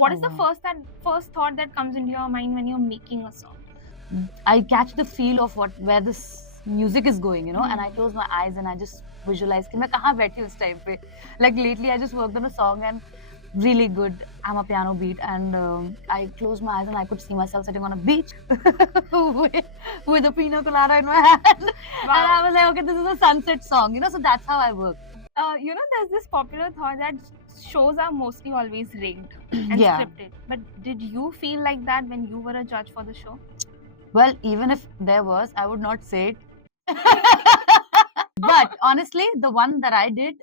What is the first thought that comes into your mind when you're making a song? I catch the feel of where this music is going, and I close my eyes and I just visualize कि मैं कहाँ बैठी हूँ इस time पे. Like lately, I just worked on a song and really good. I'm a piano beat and I closed my eyes and I could see myself sitting on a beach with a pina colada in my hand. Wow. And I was like, okay, this is a sunset song, so that's how I work. There's this popular thought that shows are mostly always rigged and Yeah. scripted. But did you feel like that when you were a judge for the show? Well, even if there was, I would not say it. But honestly, the one that I did,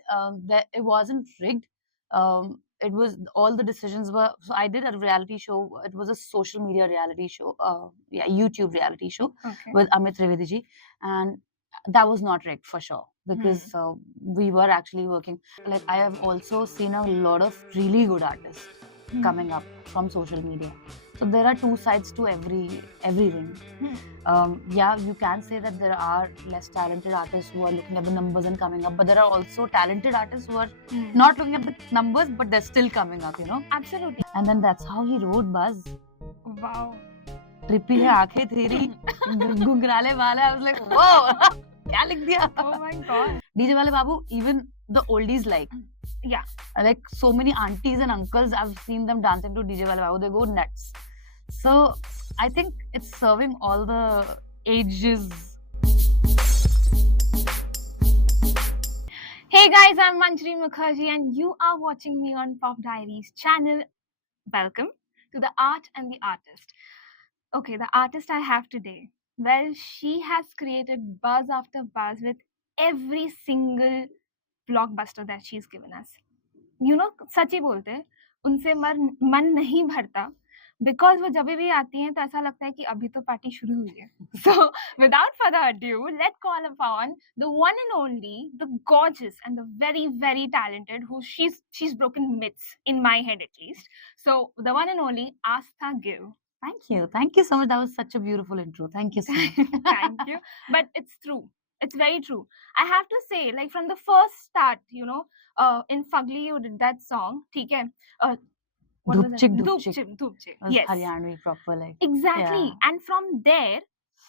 it wasn't rigged. It was all the decisions were. So I did a reality show. It was a social media reality show. YouTube reality show with Amit Trivedi ji, and that was not rigged for sure because we were actually working. Like I have also seen a lot of really good artists coming up from social media. So there are two sides to everything. Yeah, you can say that there are less talented artists who are looking at the numbers and coming up, but there are also talented artists who are not looking at the numbers, but they're still coming up, Absolutely. And then that's how he wrote Buzz. Wow. Trippy hai aanखें तेरी गुंगराले वाला. I was like, whoa, क्या लिख दिया? Oh my god. DJ वाले बाबू, even the oldies like. Yeah. Like so many aunties and uncles, I've seen them dancing to DJ Wale Babu. They go nuts. So I think it's serving all the ages. Hey guys, I'm Manjari Mukherjee and you are watching me on Pop Diaries channel. Welcome to the art and the artist. Okay, the artist I have today. Well, she has created buzz after buzz with every single blockbuster that she's given us. सच ही बोलते हैं, उनसे मन नहीं भरता because वो जब भी आती हैं तो ऐसा लगता है कि अभी तो पार्टी शुरू हुई है. So without further ado, let's call upon the one and only, the gorgeous and the very very talented, who she's broken myths in my head at least. So the one and only Aastha Gill. Thank you so much. That was such a beautiful intro. Thank you so much. Thank you. But it's true. It's very true. I have to say, like from the first start, in Fugly you did that song, ठीक है? What was it? Dhoop Chik. Yes. Haryanvi proper like. Exactly. Yeah. And from there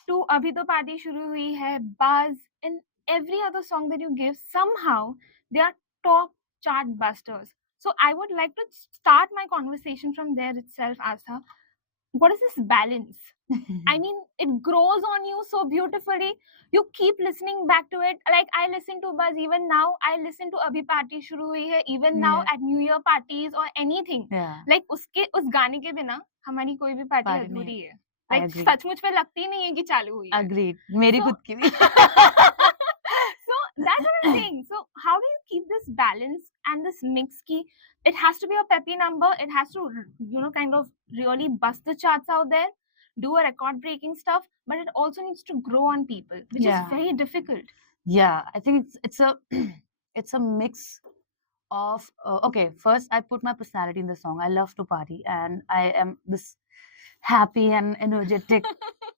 to Abhi To Party Shuru Hui Hai, Buzz, and every other song that you give, somehow they are top chart busters. So I would like to start my conversation from there itself, Astha. What is this balance? I mean, it grows on you so beautifully. You keep listening back to it. Like I listen to Buzz even now. I listen to Abhi Party Shuru Hui Hai even now at New Year parties or anything. Yeah. Like उस गाने के बिना हमारी कोई भी party Party अधूरी है. I Like agree. सचमुच में लगती ही नहीं है कि चालू हुई है. Agreed. मेरी खुद की भी. So that's what I'm saying. So how do you keep this balance and this mix key? It has to be a peppy number. It has to, kind of really bust the charts out there, do a record breaking stuff, but it also needs to grow on people, which is very difficult. Yeah, I think it's a it's a mix of okay, first I put my personality in the song. I love to party and I am this happy and energetic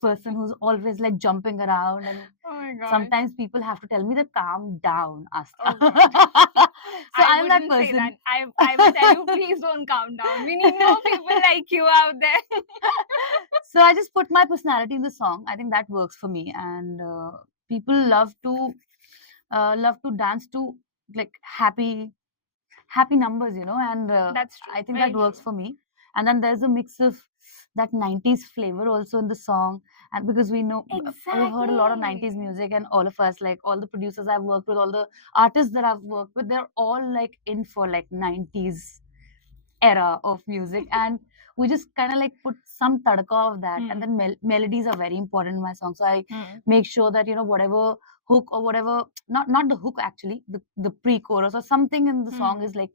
person who's always like jumping around, and Oh my god. sometimes people have to tell me that calm down, Aastha. Oh So I I'm that wouldn't say person. that. I would tell you, please don't calm down. We need more people like you out there. So I just put my personality in the song. I think that works for me, and people love to dance to like happy numbers, and That's true. I think Very that works true. for me. And then there's a mix of that 90s flavor also in the song, and because we know we've heard a lot of 90s Exactly. music, and all of us, like all the producers I've worked with, all the artists that I've worked with, they're all like in for like 90s era of music, and we just kind of like put some tadka of that, and then melodies are very important in my song, so I make sure that whatever hook or whatever, not the hook actually, the pre-chorus or something in the song is like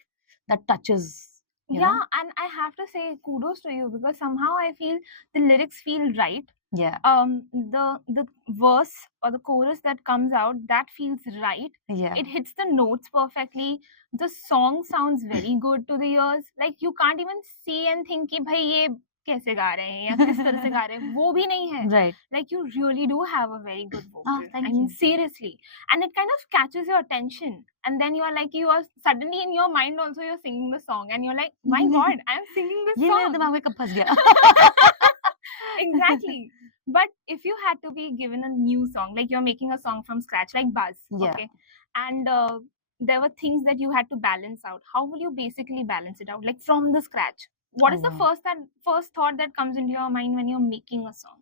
that touches. You know? And I have to say kudos to you, because somehow I feel the lyrics feel right. Yeah. The verse or the chorus that comes out, that feels right. Yeah. It hits the notes perfectly. The song sounds very good to the ears. Like you can't even see and think कि भाई ये कैसे गा रहे हैं या किस तरह से गा रहे हैं, वो भी नहीं है. Right. Like you really do have a very good vocal. Ah, thank I mean, you. seriously. And it kind of catches your attention. And then you are like, you are suddenly in your mind also, you're singing the song. And you're like, my God, I'm singing this ये मेरे song. दिमाग में कब फंस गया? Exactly. But if you had to be given a new song, like you're making a song from scratch, like Buzz, Yeah. okay, and there were things that you had to balance out, how will you basically balance it out, like from the scratch? What is the first thought that comes into your mind when you're making a song?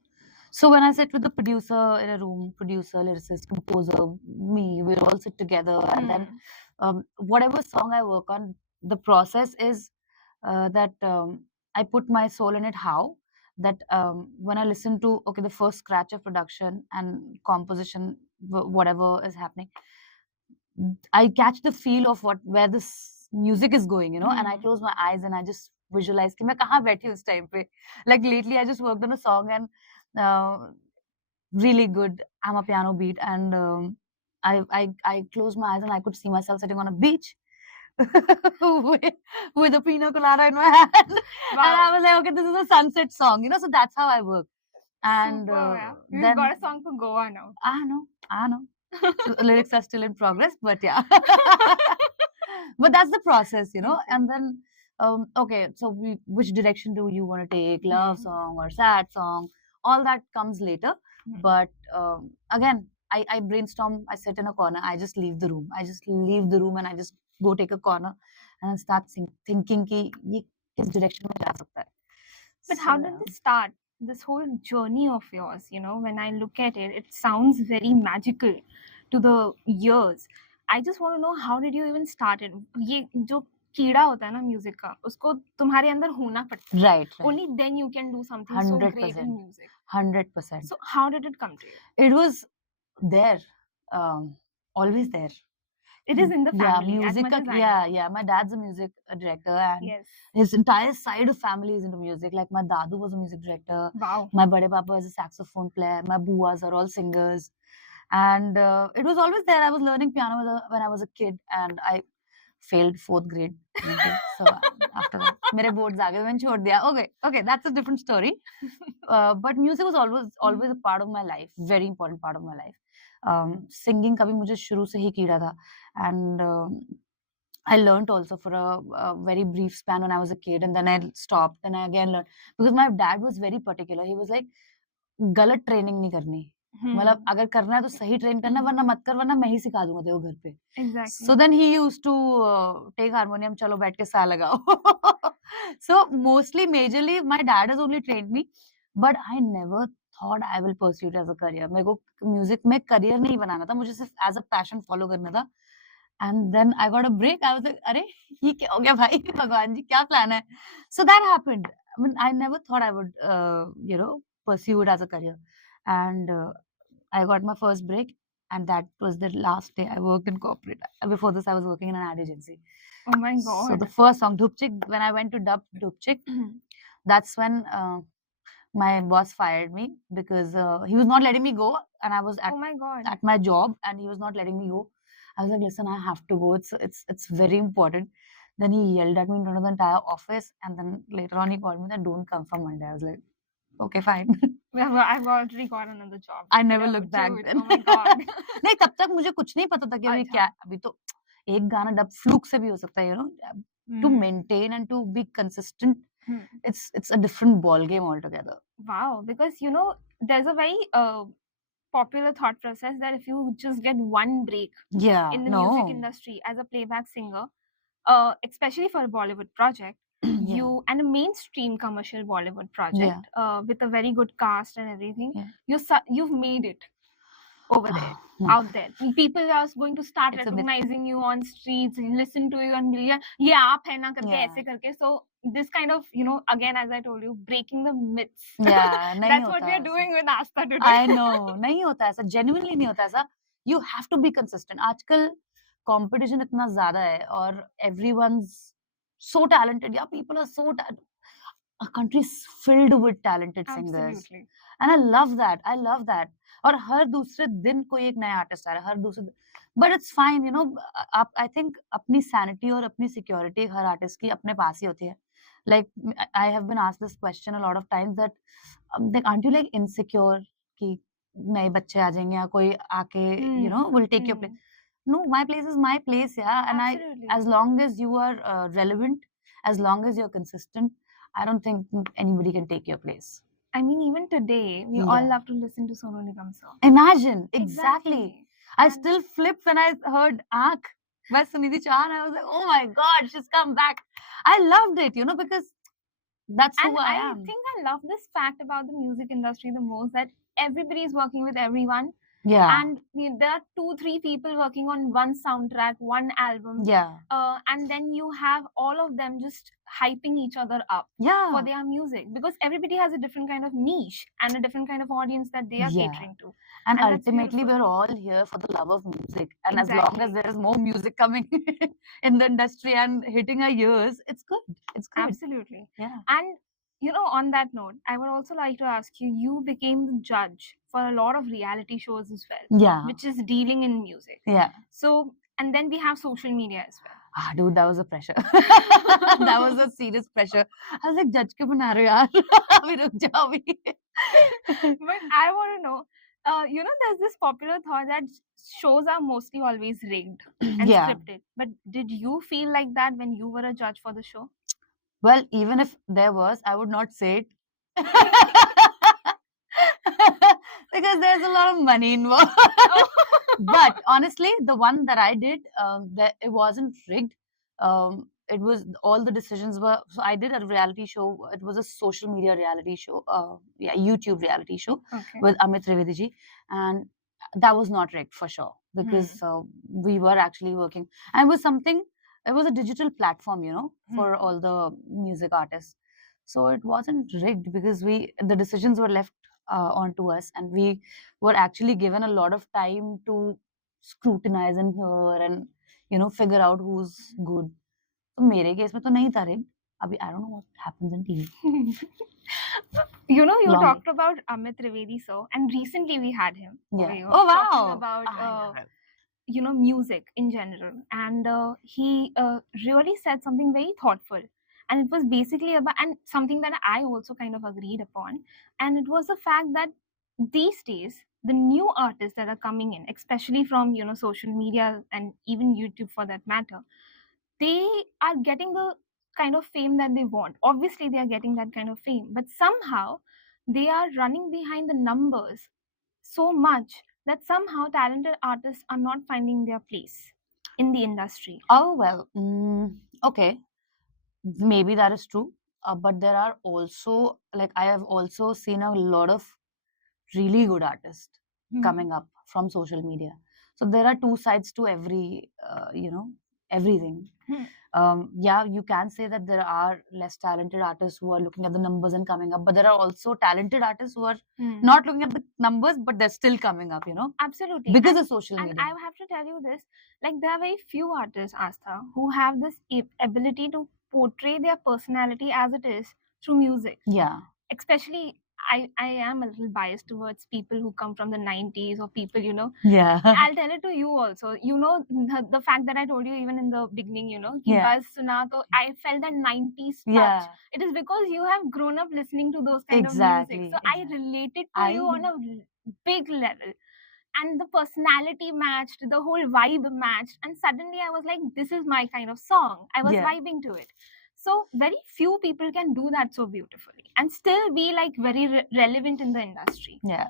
So when I sit with the producer in a room, producer, lyricist, composer, me, we all sit together, and then whatever song I work on, the process is that I put my soul in it. How that when I listen to the first scratch of production and composition, whatever is happening, I catch the feel of where this music is going, and I close my eyes and I just visualize कि मैं कहाँ बैठी हूँ उस time पे. Like lately, I just worked on a song and really good. I'm a piano beat, and I closed my eyes and I could see myself sitting on a beach with a pina colada in my hand, and I was like, okay, this is a sunset song, so that's how I work. And Super, yeah. You've then got a song for Goa now. I know. So lyrics are still in progress, but yeah. But that's the process, Okay. And then okay, so which direction do you want to take? Love song or sad song? All that comes later. But again, I brainstorm. I sit in a corner. I just leave the room. And I just go take a corner and start thinking कि ये किस direction में जा सकता है. But how did this start? This whole journey of yours, when I look at it, it sounds very magical to the ears. I just want to know, how did you even start it? ये जो कीड़ा होता है ना music का, उसको तुम्हारे अंदर होना पड़ता है. Right. Only then you can do something so great in music. 100%. So how did it come to you? It was there, always there. It is in the family. Yeah, music. As much as I know. Yeah. My dad's a music director, and Yes. his entire side of family is into music. Like my dadu was a music director. Wow. My bade papa is a saxophone player. My buas are all singers, and it was always there. I was learning piano when I was a kid, and I failed 4th grade. So after that, मेरे boards आ गए, मैंने छोड़ दिया. Okay, that's a different story. But music was always a part of my life, very important part of my life. Singing कभी मुझे शुरू से ही कीड़ा था, and I learned also for a very brief span when I was a kid, and then I stopped. Then I again learned because my dad was very particular. He was like, गलत training नहीं करनी. मतलब अगर करना है तो सही train करना, वरना मत कर, वरना मैं ही सिखा दूंगा तेरे को घर पे. Exactly. So then he used to take harmonium, चलो बैठ के सा लगाओ. So mostly, majorly, my dad has only trained me, but I never thought I will pursue it as a career. मेरे को म्यूजिक में करियर नहीं बनाना था, मुझे सिर्फ एज अ पैशन फॉलो करना था. And then I got a break. I was like, अरे ये क्या हो गया भाई, भगवान जी क्या प्लान है? So that happened. I mean, I never thought I would, pursue it as a career. And I got my first break, and that was the last day I worked in corporate. Before this, I was working in an ad agency. Oh my God. So the first song, Dhupchik, when I went to dub Dhupchik, that's when my boss fired me because he was not letting me go, and I was at my job, and he was not letting me go. I was like, listen, I have to go. It's very important. Then he yelled at me in front of the entire office, and then later on he called me that don't come from Monday. I was like, okay, fine. I've already got another job. I never looked back then. Oh my God. नहीं तब तक मुझे कुछ नहीं पता था कि अभी क्या, अभी तो एक गाना डब फ्लूक से भी हो सकता है, to maintain and to be consistent. It's a different ball game altogether. Wow, because there's a very popular thought process that if you just get one break in the music industry as a playback singer, especially for a Bollywood project, and a mainstream commercial Bollywood project with a very good cast and everything, you've made it over there, out there. People are going to start recognizing you on streets, listen to you and be like, ये आप है ना करके ऐसे करके. So this kind of, again, as I told you, breaking the myths. Yeah, That's what we are doing with Aastha today. I know, नहीं होता ऐसा, genuinely नहीं होता ऐसा. You have to be consistent. आजकल competition इतना ज़्यादा है, और everyone's so talented. Yeah, people are so talented. A country is filled with talented singers. Absolutely. And I love that. और हर दूसरे दिन कोई एक नया आर्टिस्ट आ रहा है, हर दूसरे दिन. But it's fine, I think अपनी sanity और अपनी security हर आर्टिस्ट की अपने पास ही होती है. Like I have been asked this question a lot of times that like aren't you like insecure कि नए बच्चे आ जाएंगे या कोई आके will take your place. No, my place is my place, yeah. And Absolutely. as long as you are relevant, as long as you're consistent, I don't think anybody can take your place. I mean, even today, we all love to listen to Sonu Nigam song. Imagine, exactly. I still flipped when I heard Aankh by Sunidhi Chauhan. I was like, oh my God, she's come back. I loved it, because that's who I am. I think I love this fact about the music industry the most, that everybody is working with everyone. Yeah. And there are 2-3 people working on one soundtrack, one album. Yeah. And then you have all of them just hyping each other up for their music, because everybody has a different kind of niche and a different kind of audience that they are catering to. And ultimately, we're all here for the love of music. And as long as there is more music coming in the industry and hitting our ears, it's good. It's good. Absolutely. Yeah. And on that note, I would also like to ask you, you became the judge for a lot of reality shows as well. Yeah. Which is dealing in music. Yeah. So, and then we have social media as well. Ah, dude, that was a pressure. That was a serious pressure. I was like, judge kyun bana rahe ho yaar? Abhi ruk jao abhi. But I want to know, there's this popular thought that shows are mostly always rigged and scripted. But did you feel like that when you were a judge for the show? Well, even if there was, I would not say it. Because there's a lot of money involved. But honestly, the one that I did, it wasn't rigged. It was all the decisions were. So I did a reality show. It was a social media reality show. YouTube reality show with Amit Trivedi ji, and that was not rigged for sure, because we were actually working, and it was something. It was a digital platform, for all the music artists. So it wasn't rigged, because the decisions were left onto us, and we were actually given a lot of time to scrutinize and hear and figure out who's good. So मेरे case में तो नहीं था rigged. Abhi, I don't know what happens in TV. You talked about Amit Trivedi, and recently we had him. Yeah. Oh wow. Talking about music in general, and he really said something very thoughtful, and it was basically about, and something that I also kind of agreed upon, and it was the fact that these days the new artists that are coming in, especially from social media and even YouTube for that matter, they are getting the kind of fame that they want. Obviously they are getting that kind of fame, but somehow they are running behind the numbers so much that somehow talented artists are not finding their place in the industry. Oh well, okay, maybe that is true, but there are also, like, I have also seen a lot of really good artists coming up from social media. So there are two sides to every everything. Yeah, you can say that there are less talented artists who are looking at the numbers and coming up, but there are also talented artists who are not looking at the numbers, but they're still coming up, Absolutely. because of social media. And I have to tell you this, like, there are very few artists, Aastha, who have this ability to portray their personality as it is through music. Yeah. Especially, I am a little biased towards people who come from the 90s, or people, Yeah. I'll tell it to you also. The fact that I told you even in the beginning, Buzz Suna, so I felt that 90s touch. It is because you have grown up listening to those kind of music. So I related to you on a big level. And the personality matched, the whole vibe matched. And suddenly I was like, this is my kind of song. I was vibing to it. So very few people can do that so beautifully and still be like very relevant in the industry. Yeah.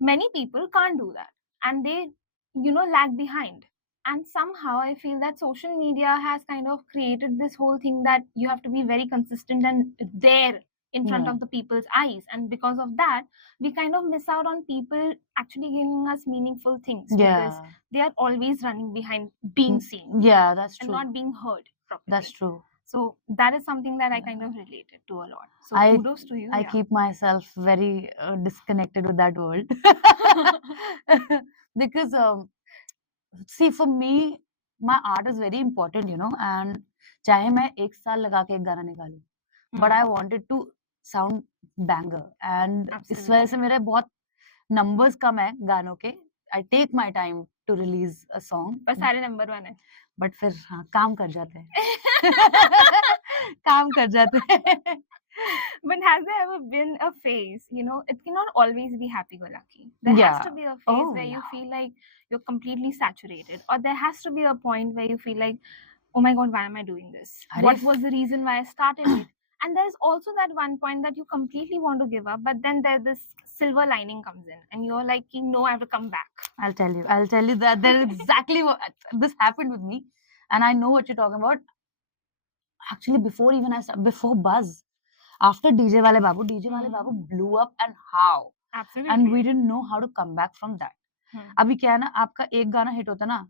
Many people can't do that, and they, lag behind. And somehow I feel that social media has kind of created this whole thing that you have to be very consistent and there in front of the people's eyes. And because of that, we kind of miss out on people actually giving us meaningful things, because they are always running behind being seen. Yeah, that's true. And not being heard properly. That's true. So that is something that I kind of related to a lot. So kudos to you. I keep myself very disconnected with that world. Because, see, for me, my art is very important, and चाहे मैं एक साल लगा के एक गाना निकालूं, but I wanted to sound banger, and इस वजह से मेरे बहुत numbers कम है गानों के. I take my time to release a song. पर सारे number 1 है. But फिर हाँ, काम कर जाते हैं. काम कर जाते हैं. But has there ever been a phase, you know, it cannot always be happy-go-lucky. There has to be a phase where you feel like you're completely saturated, or there has to be a point where you feel like, oh my God, why am I doing this? What was the reason why I started it? And there's also that one point that you completely want to give up, but then there's this silver lining comes in, and you're like, no, I have to come back. I'll tell you that there is exactly what this happened with me, and I know what you're talking about. Actually, before Buzz, after DJ Wale Babu blew up, and how? Absolutely. And we didn't know how to come back from that. अभी क्या है ना, आपका एक गाना hit होता है ना,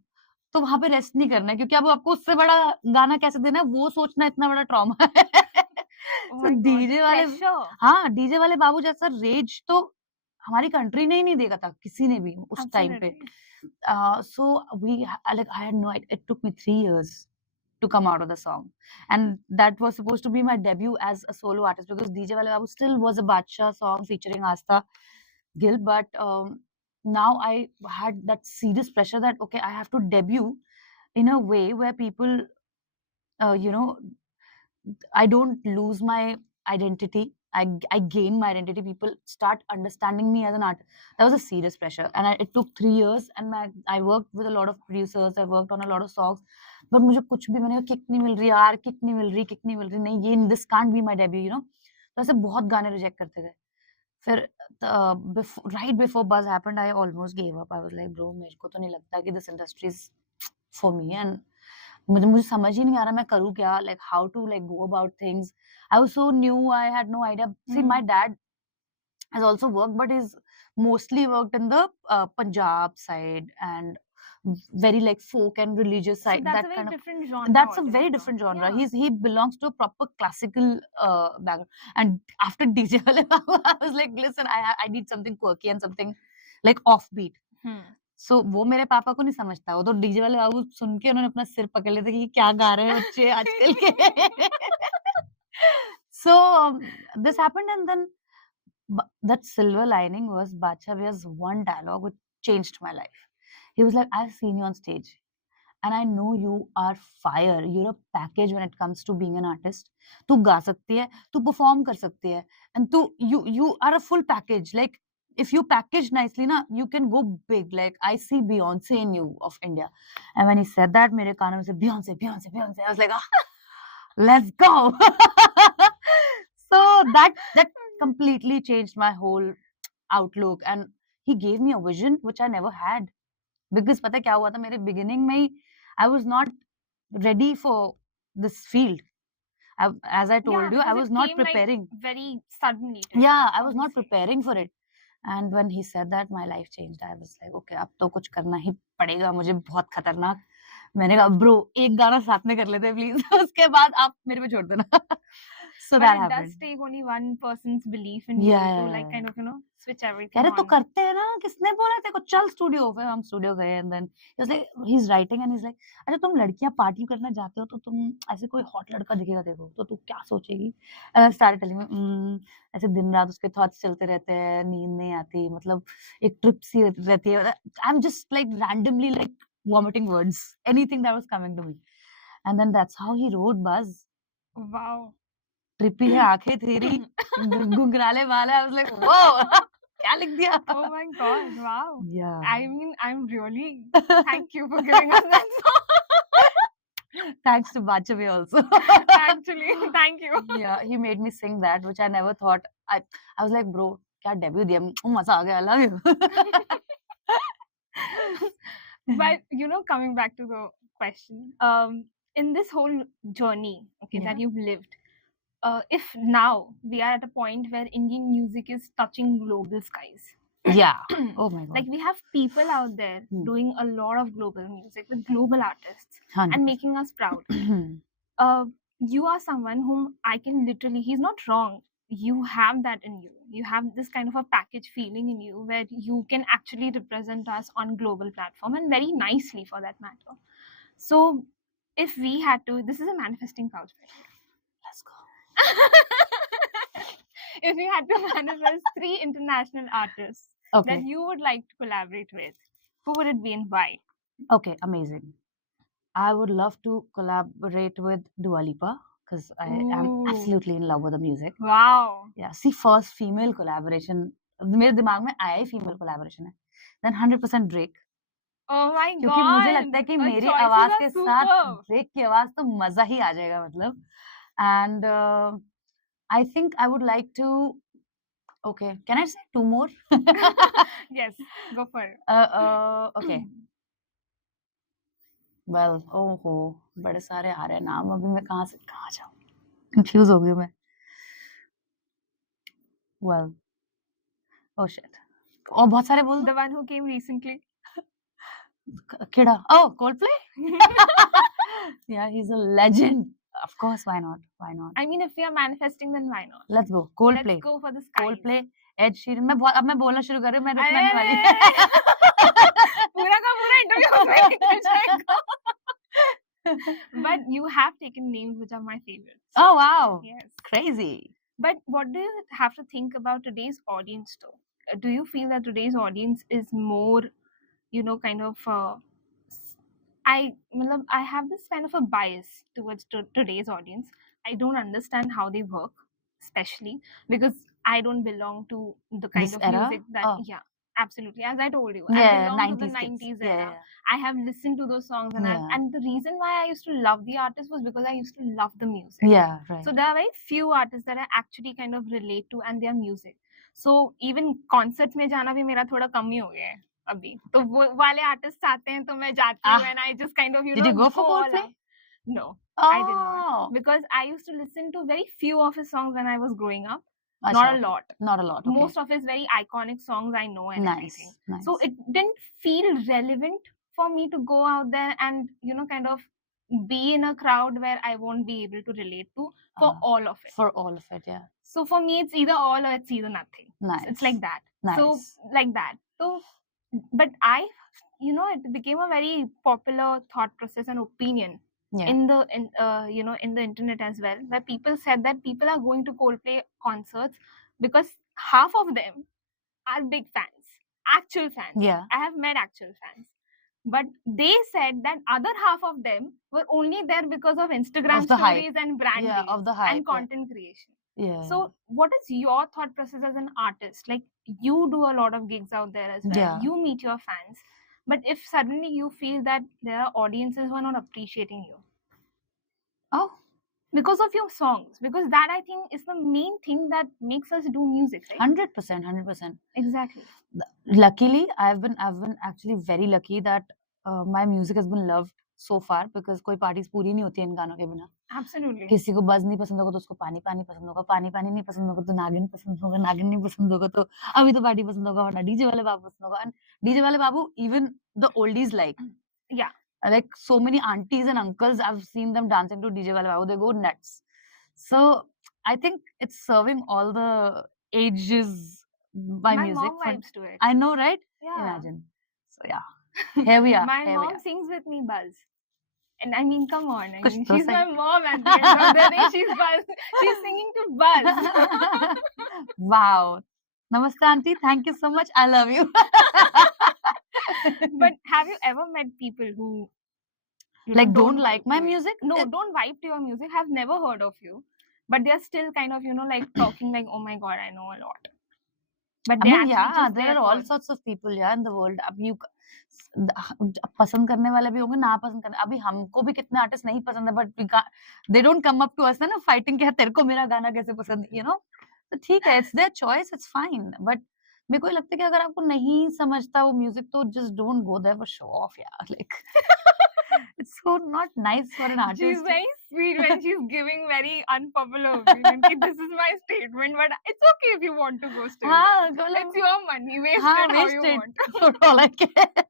तो वहां पे रेस्ट नहीं करना है, क्योंकि अब आपको उससे बड़ा गाना कैसे देना है वो सोचना इतना बड़ा ट्रॉमा है. तो डीजे वाले, हाँ, डीजे वाले बाबू जैसा रेज तो हमारी कंट्री ने ही नहीं देखा था किसी ने भी उस टाइम पे. So I had no idea. It took me 3 years to come out of the song, and that was supposed to be my debut as a solo artist, because DJ Wale Babu still was a Badshah song featuring Aastha Gill, but now I had that serious pressure that okay, I have to debut in a way where people, you know, I don't lose my identity. I gain my identity. People start understanding me as an artist. That was a serious pressure, and it took 3 years. And I worked with a lot of producers. I worked on a lot of songs, but मुझे कुछ भी मैंने kick नहीं मिल रही यार, kick नहीं मिल रही नहीं, ये this can't be my debut, you know. तो ऐसे बहुत गाने रिजेक्ट करते थे. फिर right before Buzz happened, I almost gave up. I was like, bro, मेरे को तो नहीं लगता कि this industry is for me, and मुझे समझ ही नहीं आ रहा मैं करूँ क्या, like how to like go about things. I was so new, I had no idea. See, my dad has also worked, but he's mostly worked in the Punjab side and very like folk and religious side. So that's a very different genre. That's a very different genre. Yeah. He belongs to a proper classical background. And after DJ Wale Babu, I was like, listen, I need something quirky and something like offbeat. So वो मेरे पापा को नहीं समझता, वो तो DJ वाले बाबू सुन के उन्होंने अपना सिर पकड़ लिया था कि क्या गा रहे हैं बच्चे आजकल के. So this happened, and then that silver lining was Badshah Bhaiya's one dialogue which changed my life. He was like, I've seen you on stage, and I know you are fire. You're a package when it comes to being an artist. तू गा सकती है, तू perform कर सकती है, and you are a full package. Like if you package nicely, na, you can go big. Like I see Beyonce in you of India. And when he said that, मेरे कानों में से Beyonce. I was like, let's go. So that completely changed my whole outlook, and he gave me a vision which I never had. Because पता क्या हुआ था मेरे beginning में ही, I was not ready for this field. As I told you, I was not preparing. Like very suddenly. Yeah, I was not preparing for it. And when he said that, my life changed. I was like, okay, अब तो कुछ करना ही पड़ेगा मुझे, बहुत खतरनाक. मैंने कहा, bro, एक गाना साथ में कर लेते हैं please. उसके बाद आप मेरे पे छोड़ देना. So but that it happened. Does take only one person's belief in you to like kind of, you know, switch everything. अरे तो करते हैं ना, किसने बोला तेरे को चल स्टूडियो? फिर हम स्टूडियो गए, and then he was like, he's writing and he's like, अच्छा तुम लड़कियां पार्टी करना जाते हो तो तुम ऐसे कोई हॉट लड़का दिखेगा देखो तो तू क्या सोचेगी? And I started telling him, ऐसे दिन रात उसके थॉट्स चलते रहते हैं, नींद नहीं आती, मतलब एक ट्रिप सी रहती है. I'm just like randomly like vomiting words, anything that was coming to me. And then that's how he wrote Buzz. Wow. Trippy है, आंखें तेरी, गुंगराले वाला. I was like, whoa, क्या लिख दिया? Oh my God, wow. Yeah. I mean, I'm really, thank you for giving us that song. Thanks to Badshah Bhaiya also. Actually, thank you. Yeah, he made me sing that, which I never thought. I was like, bro, क्या debut दिया? मजा आ गया, I love you. But, you know, coming back to the question, in this whole journey, okay, that you've lived, if now we are at a point where Indian music is touching global skies. Yeah. Oh my God. Like we have people out there doing a lot of global music with global artists 100%. And making us proud. You are someone whom I can literally, he's not wrong. You have that in you. You have this kind of a package feeling in you where you can actually represent us on global platform, and very nicely for that matter. So if we had to, this is a manifesting couch. Let's go. If you had to manifest 3 international artists that you would like to collaborate with, who would it be and why? Okay, amazing. I would love to collaborate with Dua Lipa because I am Ooh. absolutely in love with the music. Wow. Yeah, see, first female collaboration. मेरे दिमाग में आया ही female collaboration है. Then 100% Drake. Oh my क्योंकि मुझे लगता God. है कि Her मेरी choices आवाज are के साथ superb. ड्रेक की आवाज तो मजा ही आ जाएगा मतलब. And I think I would like to. Okay, can I say two more? Yes, go for it. Okay. Well, ओहो बड़े सारे आ रहे हैं नाम. अभी मैं कहाँ से कहाँ जाऊँ? कंफ्यूज हो गई मैं. Well, oh shit. और बहुत सारे बोल The one who came recently. दो. किड़ा. Oh, Coldplay. Yeah, he's a legend. Of course, why not? Why not? I mean, if we are manifesting, then why not? Let's go. Coldplay. Let's go for the skies. Coldplay. Ed Sheeran. अब मैं बोलना शुरू कर रही हूँ. मैं रुकने अरे, वाली. पूरा का पूरा interview उसमें निकल जाएगा. But you have taken names which are my favorites. Oh wow. Yes. Crazy. But what do you have to think about today's audience though? Do you feel that today's audience is more, kind of I have this kind of a bias towards today's audience. I don't understand how they work, especially because I don't belong to the kind This of era? music that Oh. yeah, absolutely. As I told you, Yeah, I belong to the 90s kids. 90s Yeah, era. yeah. I have listened to those songs Yeah. and the reason why I used to love the artist was because I used to love the music. Yeah, right. So there are very few artists that I actually kind of relate to and their music. So even concerts में जाना भी मेरा थोड़ा कम ही हो गया है अभी. तो वो वाले artists आते हैं तो मैं जाती हूँ and I just kind of Did you go for all Coldplay? out. No, Oh. I did not because I used to listen to very few of his songs when I was growing up. Achha, Not a okay. lot. Not a lot. Okay. Most of his very iconic songs I know and Nice. everything. Nice. So it didn't feel relevant for me to go out there and kind of be in a crowd where I won't be able to relate to for all of it. For all of it, yeah. So for me, it's either all or it's either nothing. Nice. It's like that. Nice. So like that. So, but it became a very popular thought process and opinion Yeah. in the internet as well, where people said that people are going to Coldplay concerts because half of them are big fans, actual fans. Yeah. I have met actual fans. But they said that other half of them were only there because of Instagram Of the hype. stories and brand Yeah, deals of the hype, and yeah. content creation. Yeah. So what is your thought process as an artist? Like you do a lot of gigs out there as well. Yeah. You meet your fans. But if suddenly you feel that there are audiences who are not appreciating you Oh. because of your songs, because that I think is the main thing that makes us do music, right? 100%. 100%. Exactly. Luckily, I've been actually very lucky that my music has been loved so far because कोई parties पूरी नहीं होती है इन गानों के बिना. Absolutely. किसी को बज नहीं पसंद होगा तो उसको पानी पानी पसंद होगा, पानी पानी नहीं पसंद होगा तो नागिन पसंद होगा, नागिन नहीं पसंद होगा तो अभी तो पार्टी पसंद होगा वरना डीजे वाले बाबू पसंद होगा. And डीजे वाले बाबू even the oldies like. Yeah. Like so many aunties and uncles, I've seen them dancing to DJ wale babu. They go nuts. So I think it's serving all the ages by My music. mom vibes to it. I know, right? Yeah. Imagine. So yeah, here we are. My here mom we are. sings with me Buzz. And I mean, come on. I Kuch mean, to she's my sahi. mom at the end of the day. She's Buzz. She's singing to Buzz. Wow. Namaste, auntie. Thank you so much. I love you. But have you ever met people who like don't vibe like my to it? music? No, don't vibe to your music. Have never heard of you, but they're still kind of like talking like, oh my god, I know a lot. But I they mean, actually yeah, just there there are all for- sorts of people yeah in the world. अब you पसंद करने वाले भी होंगे, ना पसंद करने. अभी हमको भी कितने आर्टिस्ट नहीं पसंद है, but they don't come up to us ना fighting कि तेरे को मेरा गाना कैसे पसंद, तो ठीक है, it's their choice, it's fine. But मेरे को ये लगता है कि अगर आपको नहीं समझता वो म्यूजिक तो just don't go there for show off, yeah. Like it's so not nice for an artist. She's very sweet when she's giving very unpopular opinion. कि this is my statement, but it's okay if you want to go still. हाँ, go like, It's your money. Waste हाँ, it how waste you it. want. For all I care.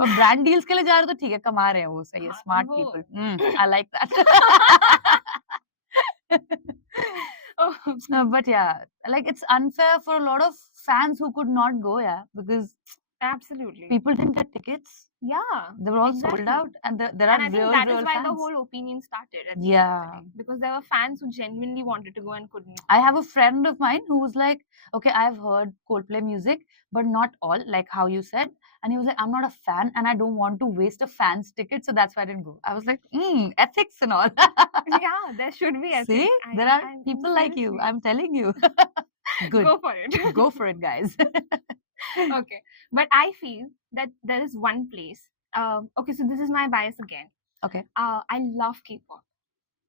और brand deals के लिए जा रहे हो तो ठीक है, कमा रहे हैं वो, सही है, हाँ, स्मार्ट वो- people. I like that. Oh, But yeah, like it's unfair for a lot of fans who could not go, yeah, because Absolutely. People didn't get tickets. Yeah. They were all Exactly. sold out, and there are And I think real that is real why fans. the whole opinion started at the end of the Yeah. day. Because there were fans who genuinely wanted to go and couldn't. I have a friend of mine who was like, okay, I've heard Coldplay music, but not all, like how you said. And he was like, I'm not a fan and I don't want to waste a fan's ticket, so that's why I didn't go. I was like, ethics and all. Yeah, there should be ethics. See, there are people like you. seriously. I'm telling you. Good. Go for it. Go for it, guys. Okay. But I feel that there is one place. Okay, so this is my bias again. Okay. I love K-pop.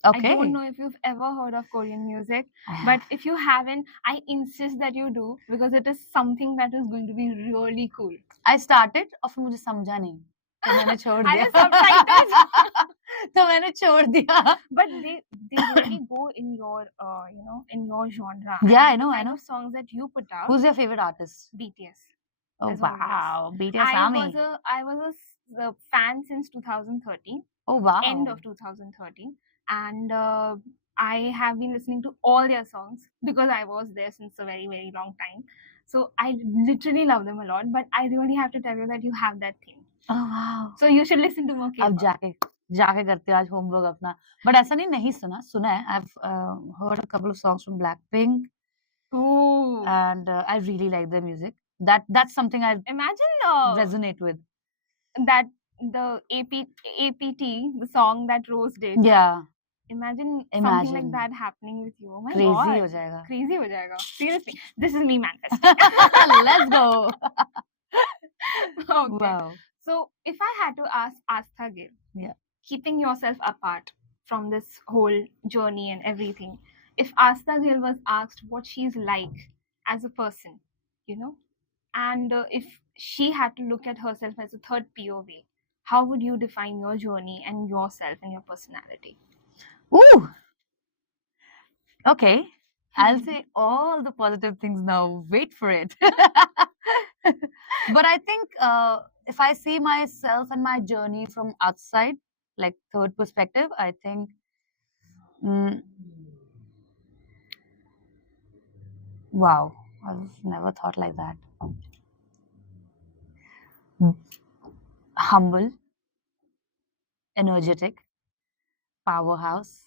Okay. I don't know if you've ever heard of Korean music, but if you haven't, I insist that you do because it is something that is going to be really cool. I started और फिर मुझे समझा नहीं तो मैंने छोड़ I दिया have subtitles. तो मैंने छोड़ दिया But they really go in your in your genre. Yeah, I And the know, I kind know. of songs that you put out. Who's your favorite artist? BTS. Oh as always. wow, BTS I Army. was a fan since 2013. Oh wow. End of 2013, and I have been listening to all their songs because I was there since a very very long time. So I literally love them a lot. But I really have to tell you that you have that thing. Oh wow. So you should listen to more अब K-pop. जाके करते हैं आज homework अपना. But ऐसा नहीं सुना है. I've heard a couple of songs from Blackpink. Ooh. And I really like their music. That's something I Imagine resonate with. that the APT, the song that Rose did. Yeah. Imagine something like that happening with you. Oh my Crazy God. हो जाएगा. Crazy हो जाएगा. Seriously. This is me manifesting. Let's go. Okay. Wow. So if I had to ask Aastha Gill, Yeah. keeping yourself apart from this whole journey and everything, if Aastha Gill was asked what she's like as a person, and if she had to look at herself as a third POV, how would you define your journey and yourself and your personality? Ooh. Okay. I'll say all the positive things now. Wait for it. But I think if I see myself and my journey from outside, like third perspective, I think wow, I've never thought like that. Humble, energetic, powerhouse.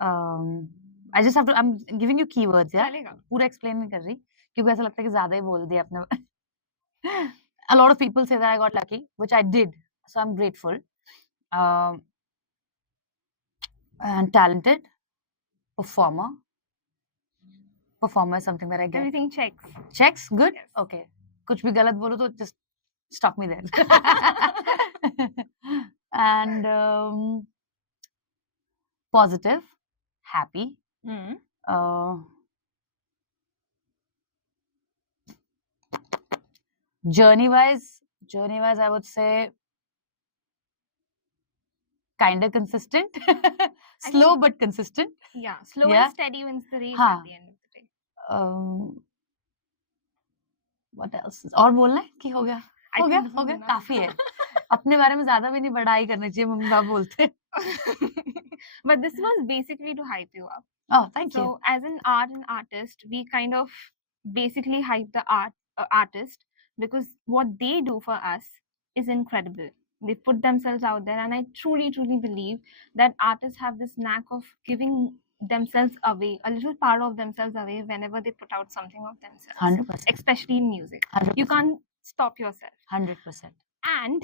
I just have to. I'm giving you keywords, yeah. चलेगा. पूरा explain नहीं कर रही क्योंकि ऐसा लगता है कि ज़्यादा ही बोल दिया आपने. A lot of people say that I got lucky, which I did, so I'm grateful. And talented, performer. Performer is something that I get. Everything checks. Checks? Good? Yes. Okay. कुछ भी गलत बोलो तो just stop me there. And positive, happy. Journey-wise, I would say kind of consistent. Slow but consistent. Yeah, slow Yeah. and steady wins the race हाँ. at the end of the day. What else? और बोलना है कि हो गया? I हो गया? think this हो is गया? enough. काफी है. अपने बारे में ज्यादा भी नहीं बड़ाई करनी चाहिए, मम्मी पापा बोलते हैं. But this was basically to hype you up. Oh, thank you. So as an artist, we kind of basically hype the artist because what they do for us is incredible. They put themselves out there, and I truly, truly believe that artists have this knack of giving themselves away, a little part of themselves away whenever they put out something of themselves. 100%. Especially in music. 100%. You can't stop yourself. 100%. And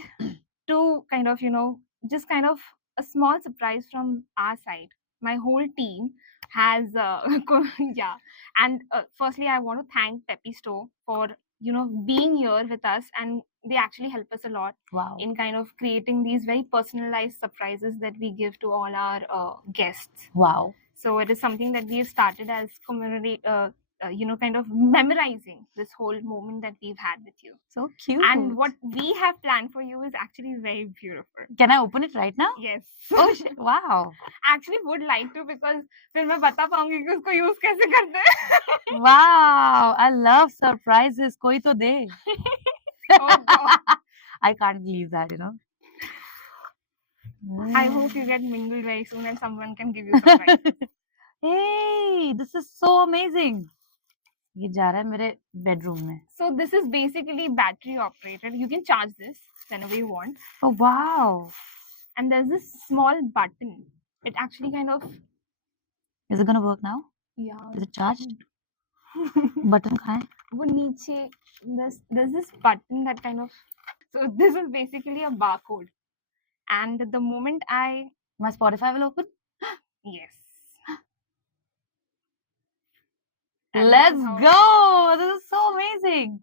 to kind of, just kind of a small surprise from our side, my whole team has, yeah. And firstly, I want to thank Peppy Store for, being here with us, and they actually help us a lot. Wow. In kind of creating these very personalized surprises that we give to all our guests. Wow. So it is something that we have started as kind of memorizing this whole moment that we've had with you. So cute. And what we have planned for you is actually very beautiful. Can I open it right now? Yes. Oh shit! Wow. Actually, would like to because फिर मैं बता पाऊंगी कि उसको use कैसे करते हैं. Wow, I love surprises. कोई तो दे. Oh God. I can't believe that, I hope you get mingled very soon and someone can give you surprises. Hey, this is so amazing. ये जा रहा है मेरे बेडरूम में. So this is basically battery operated. You can charge this whenever you want. Oh wow! And there's this small button. It actually kind of, Is it gonna work now? yeah. Is it charged? Button कहाँ है? वो नीचे, there's this button that kind of, so this is basically a barcode. And the moment I, My Spotify will open. yes. And this Let's is how- go! This is so amazing.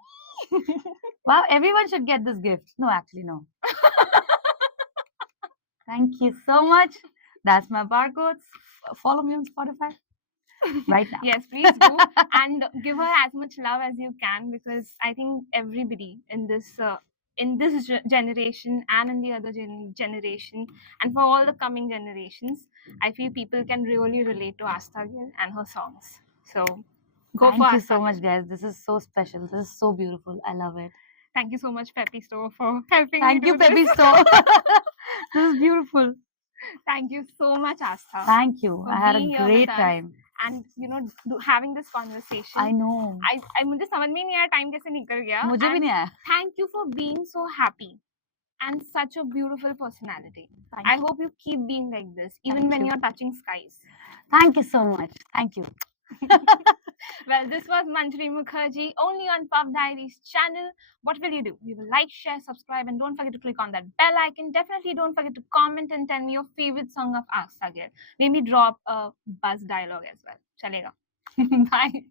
Wow, everyone should get this gift. No, actually, no. Thank you so much. That's my barcodes. Follow me on Spotify right now. Yes, please do. And give her as much love as you can, because I think everybody in this generation and in the other generation, and for all the coming generations, I feel people can really relate to Aastha Gill and her songs. So go for Thank you Aastha so Gill. much, guys. This is so special. This is so beautiful. I love it. Thank you so much, Peppy Store, for helping Thank me you, do Peppy this. Store. This is beautiful. Thank you so much, Aastha. Thank you. For I had being a here with great us. time. And having this conversation. I know. I मुझे समझ में नहीं आया time कैसे निकल गया. मुझे भी And नहीं आया. thank you for being so happy and such a beautiful personality. I hope you keep being like this, even Thank when you. you're touching skies. Thank you so much. Thank you. Well, this was Manjari Mukherjee, only on Puff Diaries channel. What will you do? You will like, share, subscribe, and don't forget to click on that bell icon. Definitely don't forget to comment and tell me your favorite song of Aastha Gill. Maybe drop a buzz dialogue as well. Chalega. Bye.